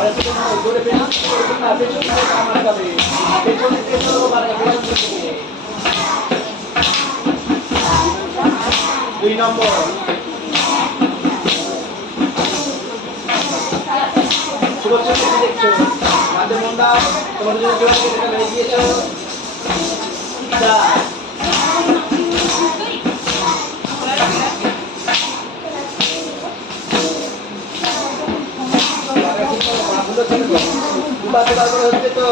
2 নম্বর সুরক্ষা দেখছো হাতে মন দাও তোমার জন্য বেরিয়ে গিয়েছো হচ্ছে তো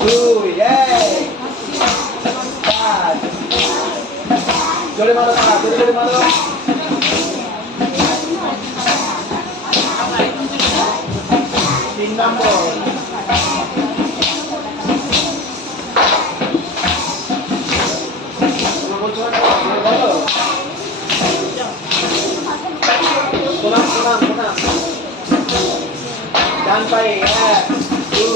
2 1 জোরে মারো জোরে মারো 3 নম্বর ডান পায়ে 1 2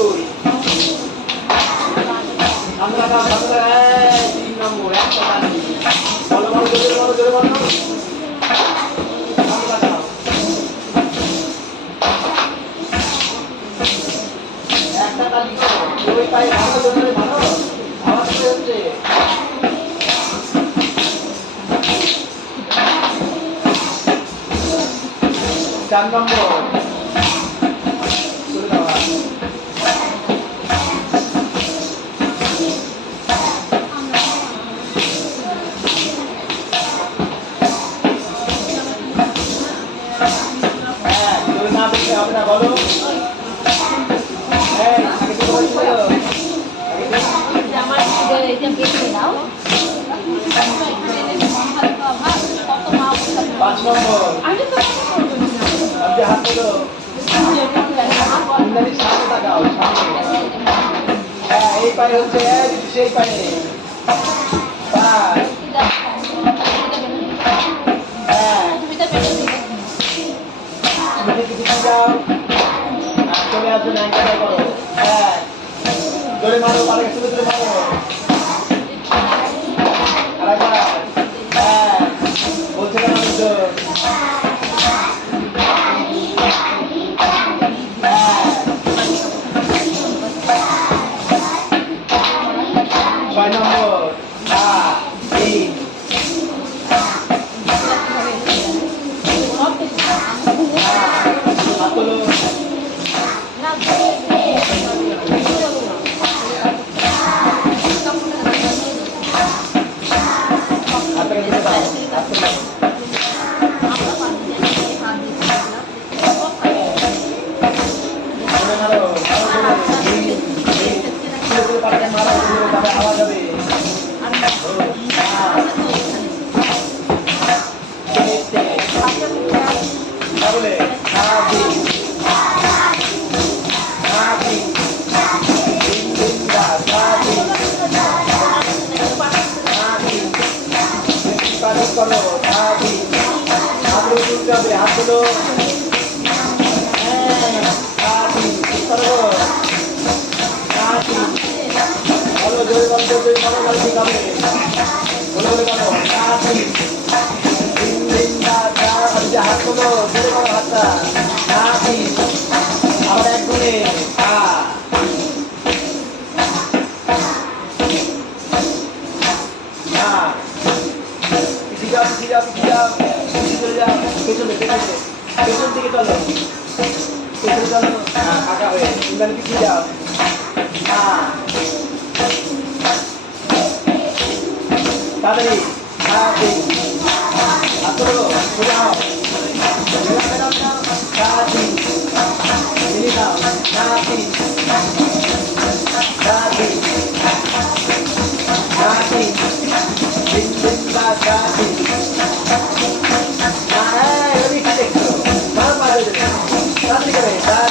আমরা 3 নম্বর একটা বলো জোরে বলো একটা তালি দুই পায়ে জোরে মারো আওয়াজ হচ্ছে 4 নম্বর আপনারা বলো এই আগে তো বলছো আমার এটা বেশি দাও 5 নম্বর আমি তো আপনি হাত তোলো ইন্দ্রাণী সামনে তাকাও সামনে হ্যাঁ এই পায়ে হচ্ছে সেই পায়ে 5 হ্যাঁ তুমি যাও চলে আসো না একটা করো হ্যাঁ জোরে মারো পারে জোরে মারো আরেকবার হ্যাঁ বলছে কেন তো 6 নম্বর 3 আওয়াজ হবে তাহলে হাতগুলো বলো জোরে বলতে বলো বলো ঠিক হবে বলো বলো বলো হাতগুলো জোরে বলো হাতটা আবার এক গুণে পেছন দিকে চলো পেছনে চলো ফাঁকা হয়ে ইন্দ্রাণী পিছিয়ে যাও তাড়াতাড়ি হাত তোলো সোজা হও মিলিয়ে দাও তাড়াতাড়ি করে